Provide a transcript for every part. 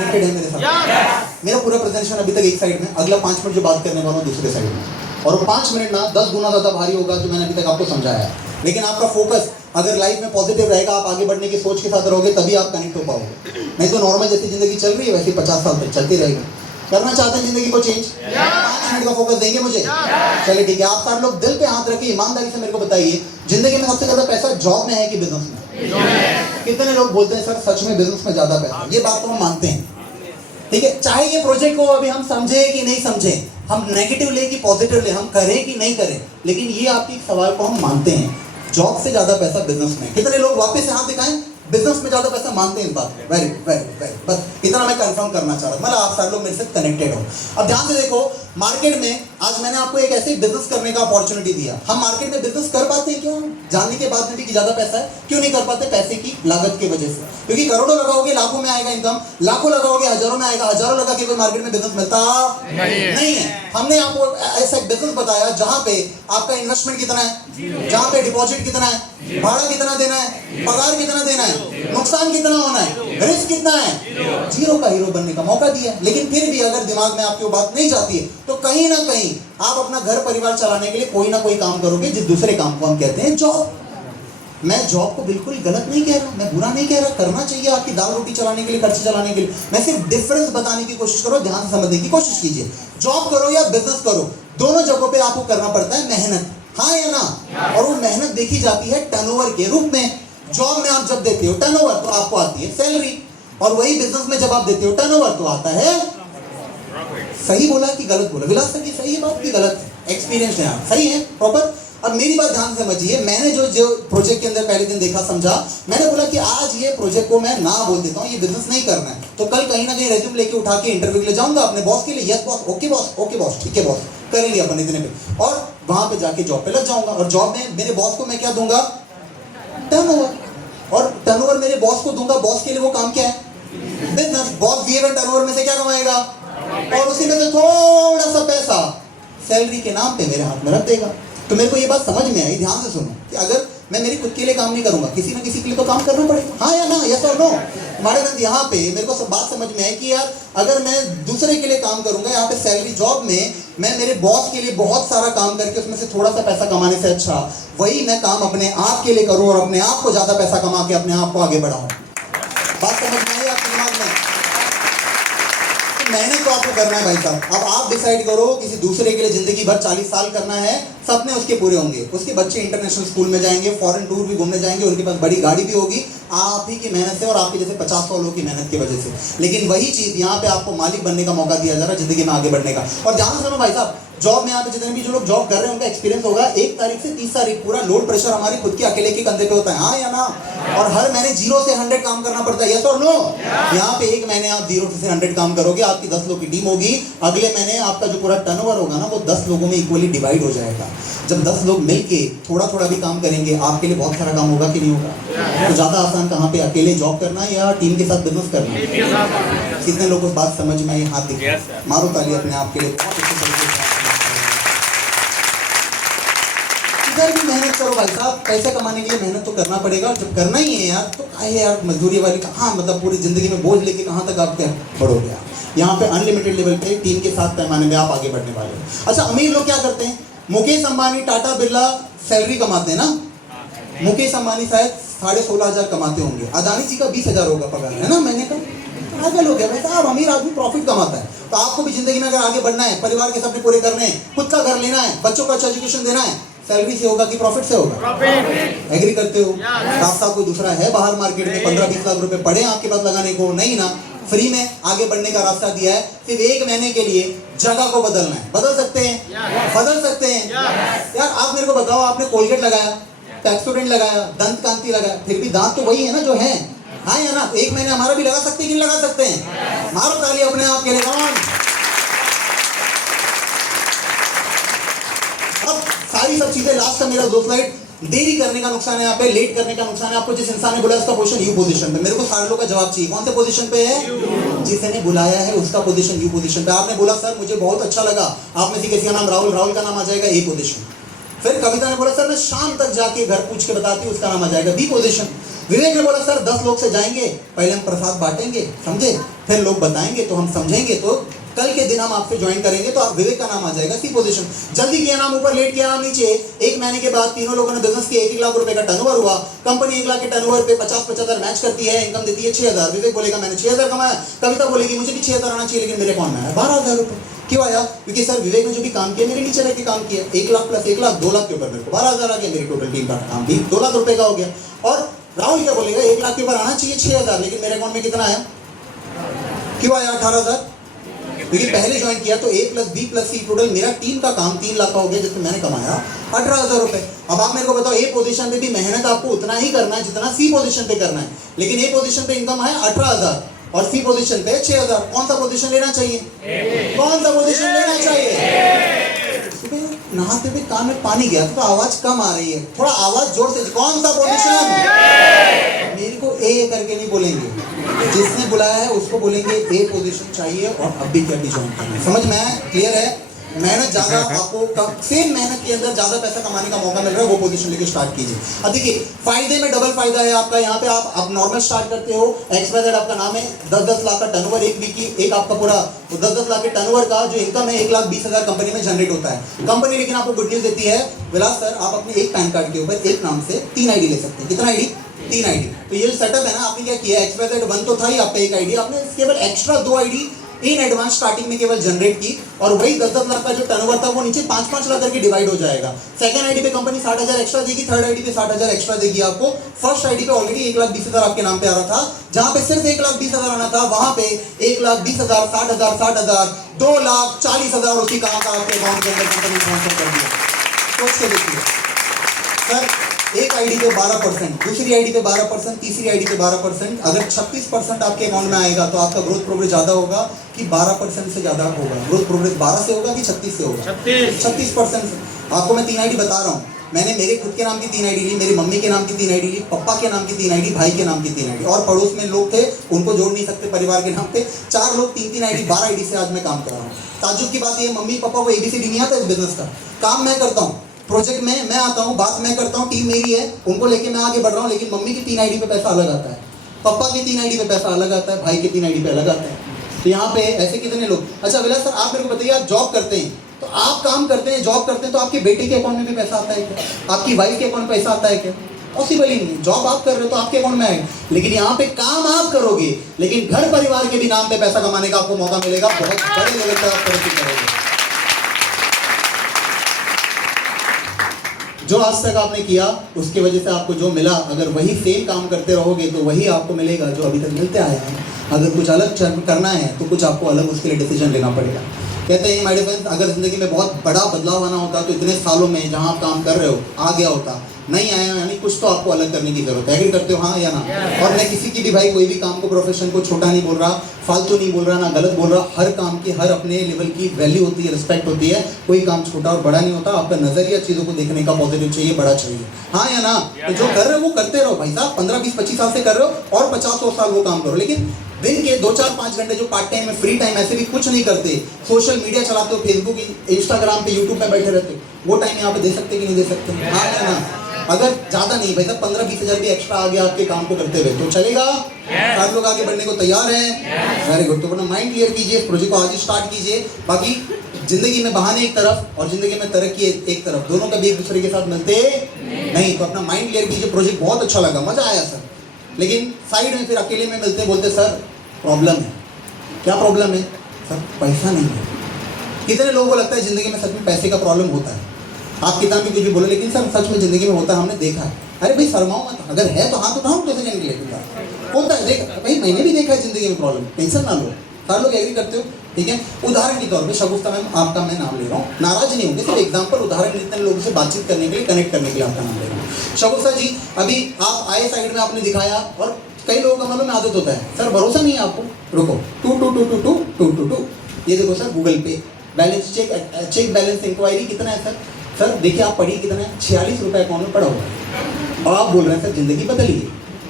Connected है मेरे साथ? मेरा पूरा प्रेजेंटेशन अभी तक एक साइड में, अगला 5 मिनट जो बात करने वाला हूँ दूसरे साइड में, और वो 5 मिनट ना 10 गुना ज़्यादा भारी होगा जो मैंने अभी तक आपको समझाया है। लेकिन आपका फोकस अगर लाइफ में पॉजिटिव रहेगा, आप आगे बढ़ने की सोच के साथ रहोगे, तभी आप कनेक्ट हो पाओगे। नहीं तो नॉर्मल जैसी जिंदगी चल रही है वैसे 50 साल तक चलती रहेगी। करना चाहते हैं जिंदगी को चेंज? 5 मिनट का फोकस देंगे मुझे? चलिए ठीक है। आप सारे लोग दिल पे हाथ रखिए, ईमानदारी से मेरे को बताइए, जिंदगी में सबसे ज्यादा पैसा जॉब में है कि बिजनेस में? कितने लोग बोलते हैं सर सच में बिजनेस में ज्यादा पैसा? ये बात तो हम मानते हैं, ठीक है। चाहे ये प्रोजेक्ट को अभी हम समझे कि नहीं समझे, हम नेगेटिव ले कि पॉजिटिव ले, हम करें कि नहीं करें, लेकिन ये आपकी सवाल को हम मानते हैं, जॉब से ज्यादा पैसा बिजनेस में। कितने लोग वापस से हाथ दिखाएं, बिजनेस में ज्यादा पैसा मानते हैं इस बात को? वेरी वेरी वेरी, बस इतना मैं कंफर्म करना चाह रहा हूं, मतलब आप सारे लोग मेरे से कनेक्टेड हो। अब ध्यान से देखो, मार्केट में आज मैंने आपको एक ऐसे बिजनेस करने का अपॉर्चुनिटी दिया। हम मार्केट में बिजनेस कर पाते हैं क्यों? जानने के बाद में भी कि ज्यादा पैसा है, क्यों नहीं कर पाते? पैसे की लागत की वजह से। क्योंकि करोड़ों लगाओगे लाखों में आएगा इनकम, लाखों लगाओगे हजारों में आएगा, हजारों लगा के कोई मार्केट में बिजनेस मिलता नहीं है। हमने आपको ऐसा एक बिजनेस बताया जहां पे आपका इन्वेस्टमेंट कितना है, जहां पे डिपॉजिट कितना है, भाड़ा कितना देना है, पगार कितना देना है, नुकसान कितना होना है, रिस्क कितना है, जीरो का हीरो बनने का मौका दिया। लेकिन फिर भी अगर दिमाग में आपकी वो बात नहीं जाती है तो कहीं ना कहीं आप अपना घर परिवार चलाने के लिए कोई ना कोई काम करोगे, जिस दूसरे काम को हम कहते हैं जॉब। मैं जॉब को बिल्कुल गलत नहीं कह रहा, मैं बुरा नहीं कह रहा, करना चाहिए आपकी दाल रोटी चलाने के लिए, खर्चे चलाने के लिए। मैं सिर्फ डिफरेंस बताने की कोशिश करो, ध्यान से समझने की कोशिश कीजिए। जॉब करो या बिजनेस करो, दोनों जगहों पे आपको करना पड़ता है मेहनत, हाँ या ना? और वो मेहनत देखी जाती है टर्नओवर के रूप में। जॉब में आप जब देते हो टर्नओवर तो आपको आती है सैलरी, और वही बिजनेस में जब आप देते हो टर्नओवर तो आता है। सही बोला कि गलत बोला? विलास सर की सही है बात की गलत है? एक्सपीरियंस है आप, सही है प्रॉपर। अब मेरी बात ध्यान से समझिए, मैंने जो प्रोजेक्ट के अंदर पहले दिन देखा समझा, मैंने बोला कि आज ये प्रोजेक्ट को मैं ना बोल देता हूँ, ये बिजनेस नहीं करना है, तो कल कहीं ना कहीं रेज्यूम लेके उठा के इंटरव्यू के लिए जाऊंगा अपने बॉस के लिए। Yes boss, okay boss, okay boss, ठीक है बॉस, करेंगे अपन इतने पे, और वहां पे जाके जॉब पे लग जाऊंगा। और जॉब में मेरे बॉस को मैं क्या दूंगा? टर्नओवर। और टर्नओवर मेरे बॉस को दूंगा, बॉस के लिए वो काम क्या है? बिजनेस। बॉस दिए गए टर्नओवर में से क्या कमाएगा? और उसी में से थोड़ा सा पैसा सैलरी के नाम पे मेरे हाथ में रख देगा। तो मेरे को ये बात समझ में आई, ध्यान से सुनो, कि अगर मैं मेरी खुद के लिए काम नहीं करूंगा, किसी ना किसी के लिए तो काम करना पड़ेगा, हाँ या ना? यस और नो? हमारे साथ यहाँ पे मेरे को सब बात समझ में आई कि यार अगर मैं दूसरे के लिए काम करूंगा यहाँ पे सैलरी जॉब में, मैं मेरे बॉस के लिए बहुत सारा काम करके उसमें से थोड़ा सा पैसा कमाने से अच्छा वही मैं काम अपने आप के लिए करूँ और अपने आप को ज्यादा पैसा कमा के अपने आप को आगे बढ़ाऊं। बात समझ में आई आपके दिमाग में? मेहनत तो आपको करना है भाई साहब। अब आप डिसाइड करो किसी दूसरे के लिए जिंदगी भर 40 साल करना है, सपने उसके पूरे होंगे, उसके बच्चे इंटरनेशनल स्कूल में जाएंगे, फॉरेन टूर भी घूमने जाएंगे, उनके पास बड़ी गाड़ी भी होगी, आप ही की मेहनत से और आपके जैसे 50 लोगों की मेहनत की वजह से। लेकिन वही चीज यहाँ पे आपको मालिक बनने का मौका दिया जा रहा है, जिंदगी में आगे बढ़ने का। और ध्यान से सुनो भाई साहब, जॉब में यहाँ पे जितने भी जो लोग जॉब कर रहे हैं उनका एक्सपीरियंस होगा 1 तारीख से 30 तारीख पूरा लोड प्रेशर हमारे खुद के अकेले के कंधे पे होता है, हाँ या ना? और हर महीने 0 से 100 काम करना पड़ता है, यस और नो? यहाँ पे एक महीने आप 0 से 100 काम करोगे, आपकी 10 लोग की टीम होगी, अगले महीने आपका जो पूरा टर्नओवर होगा ना वो 10 लोगों में इक्वली डिवाइड हो जाएगा। जब 10 लोग मिलके थोड़ा थोड़ा भी काम करेंगे, आपके लिए बहुत सारा काम होगा कि नहीं होगा? तो ज्यादा आसान कहाँ पे, अकेले जॉब करना है या टीम के साथ बिजनेस करना है? कितने लोगों को बात समझ में आई? हाथ दिखाओ, मारो ताली अपने आप के लिए। इधर भी मेहनत करो भाई साहब, पैसे कमाने के लिए मेहनत तो करना पड़ेगा। जब करना ही है यार तो काहे यार मजदूरी वाली कहाँ, मतलब पूरी जिंदगी में बोझ लेके कहाँ तक आप बढ़ोगे? यहाँ पे अनलिमिटेड लेवल पे टीम के साथ पैमाने में आप आगे बढ़ने वाले हो। अच्छा, अमीर लोग क्या करते हैं? मुकेश अंबानी, टाटा बिरला सैलरी कमाते हैं ना? मुकेश अंबानी शायद 16,500 कमाते होंगे, अदानी जी का 20,000 होगा पगार, है ना महीने का? आगे लोग है साहब, अमीर आदमी प्रॉफिट कमाता है। तो आपको भी जिंदगी में अगर आगे बढ़ना है, परिवार के सपने पूरे करने हैं, खुद का घर लेना है, बच्चों को अच्छा एजुकेशन देना है, सैलरी से होगा कि प्रॉफिट से होगा? एग्री करते हो? रास्ता कोई दूसरा है बाहर मार्केट में 15-20 लाख रुपए पड़े आपके पास लगाने को? नहीं ना, फ्री में आगे बढ़ने का रास्ता दिया है। सिर्फ 1 महीने के लिए जगह को बदलना है। बदल सकते हैं? बदल सकते हैं यार। आप मेरे को बताओ, आपने कोलगेट लगाया, पैप्सोडेंट लगाया, दंत कांति लगाया, फिर भी दांत तो वही है ना जो है, हाँ या ना? 1 महीने हमारा भी लगा सकते हैं कि नहीं लगा सकते हैं? मारो ताली अपने आप के लिए। अब सारी सब चीजें, लास्ट का मेरा 2 स्लाइड, देरी करने का नुकसान है यहाँ पे, लेट करने का नुकसान है। आपको जिस इंसान ने बुलाया उसका पोजीशन यू पोजीशन पे। मेरे को सारे लोगों का जवाब चाहिए, कौन से पोजीशन पे है? जिसने बुलाया है उसका पोजीशन यू पोजीशन पे। आपने बोला सर मुझे बहुत अच्छा लगा, आप में से किसी का नाम राहुल, राहुल का नाम आ जाएगा ए पोजीशन। फिर कविता ने बोला सर मैं शाम तक जाके घर पूछ के बताती हूँ, उसका नाम आ जाएगा बी पोजीशन। विवेक ने बोला सर 10 लोग से जाएंगे, पहले हम प्रसाद बांटेंगे, समझे, फिर लोग बताएंगे तो हम समझेंगे, तो कल के दिन हम आपसे ज्वाइन करेंगे तो आप विवेक का नाम आ जाएगा, सी पोजीशन। जल्दी किया नाम ऊपर, लेट किया नाम नीचे। 1 महीने के बाद तीनों लोगों ने बिजनेस किया, 1 लाख रुपए का टर्नओवर हुआ। कंपनी 1 लाख के टर्नओवर पे 50-75 मैच करती है, इनकम देती है 6,000। विवेक बोलेगा मैंने 6,000 कमाया। कविता बोलेगी मुझे भी 6,000 आना चाहिए, लेकिन मेरे अकाउंट में आया 12,000 रुपए। क्यों आया? क्योंकि सर विवेक ने जो भी काम किया मेरे नीचे रह के काम किया। 1 लाख प्लस 1 लाख 2 लाख के ऊपर मेरे को 12,000 आ गया। मेरी टोटल टीम का काम भी 2 लाख रुपए का हो गया। और राहुल क्या बोलेगा, 1 लाख के ऊपर आना चाहिए 6,000, लेकिन मेरे अकाउंट में कितना आया? क्यों आया 18,000? क्योंकि पहले ज्वाइन किया तो A + B + C टोटल मेरा टीम का काम 3 लाख का हो गया, जिसमें मैंने कमाया 18,000 रुपए। अब आप मेरे को बताओ, A पोजीशन पे भी मेहनत आपको उतना ही करना है जितना C पोजीशन पे करना है, लेकिन A पोजीशन पे इनकम है 18,000 और C पोजीशन पे 6,000। कौन सा पोजीशन लेना चाहिए? कौन सा पोजीशन लेना चाहिए? सुबह नहाते हुए कान में पानी गया तो आवाज कम आ रही है, थोड़ा आवाज जोर से। कौन सा पोजीशन? मेरे को A करके नहीं बोलेंगे, जिसने बुलाया है उसको बोलेंगे A पोजीशन चाहिए और अभी क्या ज्वाइन करना है। समझ में क्लियर है? मेहनत ज्यादा आपको सेम मेहनत के अंदर ज्यादा पैसा कमाने का मौका मिल रहा है, वो पोजीशन लेके स्टार्ट कीजिए। अब देखिए फायदे में डबल फायदा है आपका। यहाँ पे आप नॉर्मल स्टार्ट करते हो, XYZ आपका नाम है, 10-10 लाख का टर्नओवर एक वीक की, एक आपका पूरा 10-10 लाख के टर्नओवर का जो इनकम है 1,20,000 कंपनी में जनरेट होता है। कंपनी लेकिन आपको गुड न्यूज देती है, विलास सर आप अपने एक पैन कार्ड के ऊपर एक नाम से 3 आईडी ले सकते हैं। कितना आईडी? 3 आईडी। तो ये सेटअप है ना, आपने क्या किया, XYZ 1 तो था ही आपका एक आईडी, आपने केवल extra 2 ID in advance starting में केवल जनरेट की, और वही 10-10 लाख का जो टर्नओवर था वो नीचे 5-5 लाख करके डिवाइड हो जाएगा। सेकंड आईडी पे कंपनी 60,000 एक्स्ट्रा देगी, थर्ड आईडी पे 60,000 एक्स्ट्रा देगी आपको। फर्स्ट आईडी पे ऑलरेडी 1,20,000 आपके नाम पे आ रहा था, जहां पे सिर्फ 1,20,000 आना था, वहां पे 1,20,000 60,000 60,000 2,40,000 उसी काम का आपके अकाउंट के अंदर कंपनी ट्रांसफर कर दिया। सोच के देखिए सर, एक आईडी पे 12%, दूसरी आईडी पे 12%, तीसरी आईडी पे 12%। अगर 36% आपके अकाउंट में आएगा तो आपका ग्रोथ प्रोग्रेस ज्यादा होगा कि 12% से ज्यादा होगा? ग्रोथ प्रोग्रेस 12 से होगा कि 36 से होगा? 36% से। आपको मैं 3 आईडी बता रहा हूँ, मैंने मेरे खुद के नाम की 3 आईडी ली, मेरी मम्मी के नाम की 3 आईडी ली, पापा के नाम की 3 आईडी, भाई के नाम की 3 आईडी, और पड़ोस में लोग थे उनको जोड़ नहीं सकते परिवार के नाम पे, 4 लोग 3-3 आईडी 12 आईडी से आज मैं काम कर रहा हूँ। ताज्जुब की बात ये, मम्मी पापा को ABCD नहीं आता इस बिजनेस का। काम मैं करता हूँ, प्रोजेक्ट में मैं आता हूँ, बात मैं करता हूँ, टीम मेरी है, उनको लेके मैं आगे बढ़ रहा हूँ, लेकिन मम्मी की 3 आईडी पे पैसा अलग आता है, पापा की 3 आईडी पे पैसा अलग आता है, भाई की 3 आईडी पे अलग आता है। तो यहाँ पे ऐसे कितने लोग। अच्छा विलास सर आप मेरे को बताइए, आप जॉब करते हैं तो आप काम करते हैं, जॉब करते हैं, तो आपके बेटे के अकाउंट में भी पैसा आता है क्या? आपकी वाइफ के अकाउंट में पैसा आता है क्या? पॉसिबल ही नहीं। जॉब आप कर रहे हो तो आपके अकाउंट में आएगा, लेकिन यहाँ पे काम आप करोगे, लेकिन घर परिवार के भी नाम पे पैसा कमाने का आपको मौका मिलेगा, बहुत बड़े लेवल पर आप तरक्की करोगे। जो आज तक आपने किया उसकी वजह से आपको जो मिला, अगर वही सेम काम करते रहोगे तो वही आपको मिलेगा जो अभी तक मिलते आए हैं। अगर कुछ अलग करना है तो कुछ आपको अलग उसके लिए डिसीजन लेना पड़ेगा। कहते हैं माय डियर फ्रेंड्स, अगर ज़िंदगी में बहुत बड़ा बदलाव आना होता तो इतने सालों में जहाँ आप काम कर रहे हो आ गया होता, नहीं आया यानी कुछ तो आपको अलग करने की जरूरत है। एग्री करते हो हाँ या ना? और मैं किसी की भी भाई कोई भी काम को, प्रोफेशन को छोटा नहीं बोल रहा, फालतू नहीं बोल रहा, ना गलत बोल रहा। हर काम की हर अपने लेवल की वैल्यू होती है, रिस्पेक्ट होती है। कोई काम छोटा और बड़ा नहीं होता। आपका नजरिया चीज़ों को देखने का पॉजिटिव चाहिए, बड़ा चाहिए, हाँ या ना? तो जो कर रहे हो वो करते रहो भाई साहब, 15-20-25 साल से कर रहे हो और 50-100 साल वो काम करो, लेकिन दिन के 2-4-5 घंटे जो पार्ट टाइम में फ्री टाइम ऐसे भी कुछ नहीं करते, सोशल मीडिया चलाते हो, फेसबुक इंस्टाग्राम पे यूट्यूब पे बैठे रहते हो, वो टाइम यहाँ पे दे सकते कि नहीं दे सकते? हाँ या ना? अगर ज्यादा नहीं भाई साहब 15-20 हज़ार भी एक्स्ट्रा आ गया आपके काम को करते हुए तो चलेगा? सारे लोग आगे बढ़ने को तैयार हैं? Very good. तो अपना माइंड क्लियर कीजिए, इस प्रोजेक्ट को आज ही स्टार्ट कीजिए। बाकी जिंदगी में बहाने एक तरफ और जिंदगी में तरक्की एक तरफ, दोनों कभी एक दूसरे के साथ मिलते नहीं। तो अपना माइंड क्लियर कीजिए। प्रोजेक्ट बहुत अच्छा लगा, मजा आया सर, लेकिन साइड में फिर अकेले में मिलते बोलते सर प्रॉब्लम है। क्या प्रॉब्लम है सर? पैसा नहीं है। कितने लोगों को लगता है जिंदगी में सच में पैसे का प्रॉब्लम होता है? आप किताब में कुछ भी बोलो, लेकिन सर सच में जिंदगी में होता है, हमने देखा है। अरे भाई शर्माओ मत, अगर है तो हाथ उठाओ, कैसे जाने के लिए होता है, देख भाई मैंने भी देखा है जिंदगी में प्रॉब्लम, टेंशन ना लो। सारे लोग एग्री करते हो? ठीक है। उदाहरण के तौर पे शगुफ्ता मैम, आपका मैं नाम ले रहा हूँ, नाराज नहीं होंगे, सिर्फ एग्जांपल उदाहरण जितने लोगों से बातचीत करने के लिए, कनेक्ट करने के लिए आपका नाम ले रहा हूँ। शगुफ्ता जी अभी आप आए, साइड में आपने दिखाया, और कई लोगों का मालूम में आदत होता है सर भरोसा नहीं है आपको, रुको 2222222, ये देखो सर गूगल पे बैलेंस चेक बैलेंस इंक्वायरी कितना है सर? सर देखिए आप पढ़िए कितना है, 46 रुपये अकाउंट में पड़ा हुआ है, और आप बोल रहे हैं सर जिंदगी बदलिए,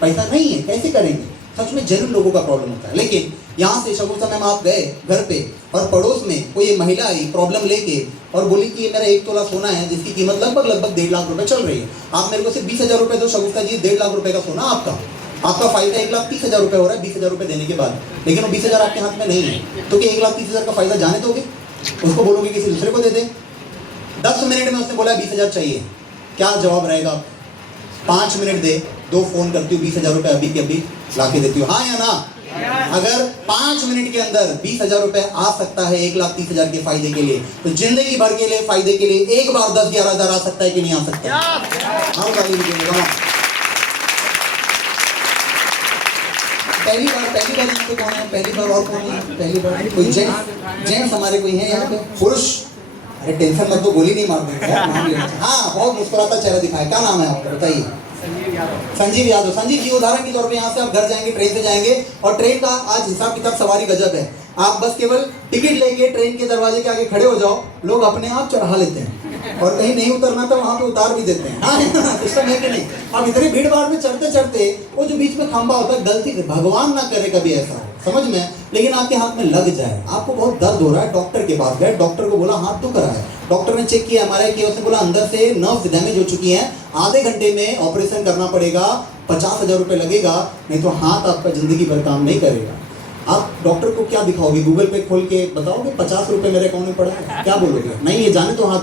पैसा नहीं है, कैसे करेंगे? सच में जरूर लोगों का प्रॉब्लम होता है। लेकिन यहाँ से शगुफ्ता मैम आप गए घर पे, और पड़ोस में कोई महिला आई प्रॉब्लम लेके और बोली कि ये मेरा 1 तोला सोना है जिसकी कीमत लगभग 1.5 लाख रुपए चल रही है, आप मेरे को सिर्फ 20,000 रुपये दो शगुफ्ता जी, 1.5 लाख रुपए का सोना आपका। आपका फायदा 1,30,000 रुपये हो रहा है 20,000 रुपये देने के बाद, लेकिन वो 20,000 आपके हाथ में नहीं है, तो क्या 1,30,000 का फायदा जाने दोगे? उसको बोलोगे किसी दूसरे को दे दे? 10 मिनट में उसने बोला 20,000 चाहिए, क्या जवाब रहेगा? 5 मिनट दे, 2 फोन करती हूँ, 20,000 रुपये अभी के अभी ला के देती हूँ, हाँ या ना? अगर 5 मिनट के अंदर 20,000 रुपये आ सकता है 1,30,000 के फायदे के लिए, तो जिंदगी भर के लिए फायदे के लिए एक बार 10-11,000 आ सकता है कि नहीं आ सकता? हाँ ताली दीजिए। पहली बार यहाँ पे कौन है? पहली बार और कौन है? पहली बार कोई जेंट्स हमारे कोई है यहाँ पे? पुरुष? अरे टेंशन मत, तो गोली नहीं मार देंगे। हाँ, बहुत मुस्कुराता चेहरा दिखाया। क्या नाम है आपका, बताइए? संजीव यादव। संजीव जी, उदाहरण के तौर पे यहाँ से आप घर जाएंगे, ट्रेन से जाएंगे, और ट्रेन का आज हिसाब किताब सवारी गजब है। आप बस केवल टिकट लेके ट्रेन के दरवाजे के आगे खड़े हो जाओ, लोग अपने आप चढ़ा लेते हैं, और कहीं नहीं उतरना तो वहां पे उतार भी देते हैं। हाँ, सिस्टम है कि नहीं? अब इतनी भीड़ भाड़ में चढ़ते चढ़ते वो जो बीच में खंबा होता है, गलती से, भगवान ना करे कभी ऐसा हो, समझ में, लेकिन आपके हाथ में लग जाए, आपको बहुत दर्द हो रहा है, डॉक्टर के पास गए, डॉक्टर को बोला हाथ दुख रहा है, डॉक्टर ने चेक किया, एमआरआई किया, उसने बोला अंदर से नर्व्स डैमेज हो चुकी हैं, आधे घंटे में ऑपरेशन करना पड़ेगा, 50,000 रुपये लगेगा, नहीं तो हाथ आपका जिंदगी भर काम नहीं करेगा। आप डॉक्टर को क्या दिखाओगे? गूगल पे खोल के बताओगे 50 रुपये मेरे अकाउंट में पड़ा है? क्या बोलोगे? नहीं, ये जाने तो हाथ,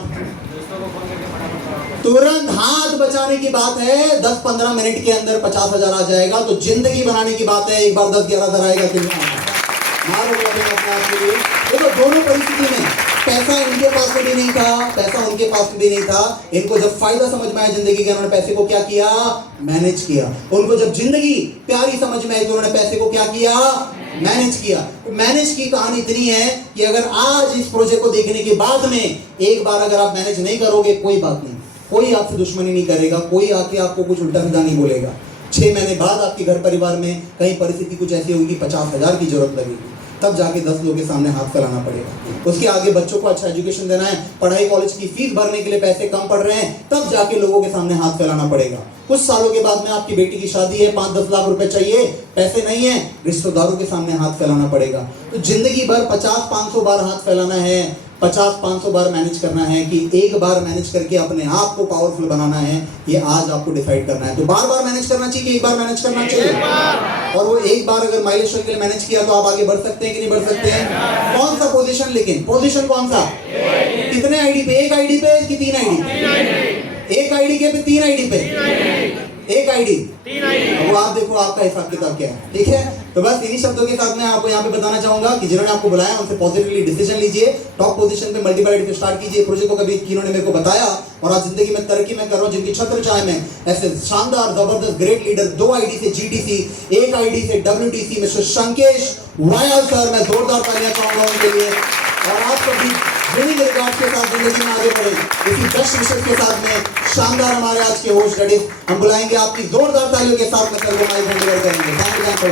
तुरंत हाथ बचाने की बात है, 10-15 मिनट के अंदर 50,000 आ जाएगा, तो जिंदगी बनाने की बात है, एक बार 10-11,000 आएगा कि नहीं? देखो, दोनों परिस्थिति में पैसा इनके पास में भी नहीं था, पैसा उनके पास में भी नहीं था। इनको जब फायदा समझ में आया जिंदगी का, उन्होंने पैसे को क्या किया? मैनेज किया। उनको जब जिंदगी प्यारी समझ में आई तो उन्होंने पैसे को क्या किया? मैनेज किया। मैनेज की कहानी इतनी है कि अगर आज इस प्रोजेक्ट को देखने के बाद में एक बार अगर आप मैनेज नहीं करोगे, कोई बात नहीं, कोई आपसे दुश्मनी नहीं करेगा, कोई आके आपको कुछ उल्टा सीधा नहीं बोलेगा। 6 महीने बाद आपके घर परिवार में कहीं परिस्थिति कुछ ऐसी होगी, 50,000 की जरूरत लगेगी, तब जाके 10 लोगों के सामने हाथ फैलाना पड़ेगा। उसके आगे बच्चों को अच्छा एजुकेशन देना है, पढ़ाई कॉलेज की फीस भरने के लिए पैसे कम पड़ रहे हैं, तब जाके लोगों के सामने हाथ फैलाना पड़ेगा। कुछ सालों के बाद में आपकी बेटी की शादी है, 5-10 लाख रुपए चाहिए, पैसे नहीं है, रिश्तेदारों के सामने हाथ फैलाना पड़ेगा। तो जिंदगी भर 50-500 बार हाथ फैलाना है, 50-500 बार मैनेज करना है कि एक बार मैनेज करके अपने आप को पावरफुल बनाना है, ये आज आपको डिसाइड करना है। तो बार बार मैनेज करना चाहिए, एक बार मैनेज करना चाहिए, और वो एक बार अगर माइलेशन के लिए मैनेज किया तो आप आगे बढ़ सकते हैं कि नहीं बढ़ सकते हैं? कौन सा पोजीशन? लेकिन पोजीशन कौन सा? कितने आईडी पे? एक आईडी पे कि 3 आईडी पे? एक आईडी के पे 3 आईडी पे? एक आईडी, अब आप देखो आपका हिसाब किताब क्या है, ठीक है? तो बस इन्हीं शब्दों के साथ मैं आपको यहाँ पे बताना चाहूंगा कि जिन्होंने आपको बुलाया उनसे पॉजिटिवली डिसीजन लीजिए, टॉप पोजीशन पे मल्टीपल आईडी पे स्टार्ट कीजिए। प्रोजेक्ट को कभी जिन्होंने मेरे को बताया और आज जिंदगी में तरक्की में कर रहा हूँ, जिनकी छत्र छाया में ऐसे शानदार जबरदस्त ग्रेट लीडर, 2 आईडी से जीटीसी, 1 आईडी से WTC, मिस्टर शंकेश वायल सर, मैं जोरदार तालियां पाऊंगा उनके लिए। और आप सभी विनिंग रिकॉर्ड के साथ जिंदगी में आगे बढ़े, इसी बेस्ट विशेष के साथ में शानदार हमारे आज के होस्ट हम बुलाएंगे आपकी जोरदार तालियों के साथ में सर को माइक हैंड ओवर करेंगे। Thank you.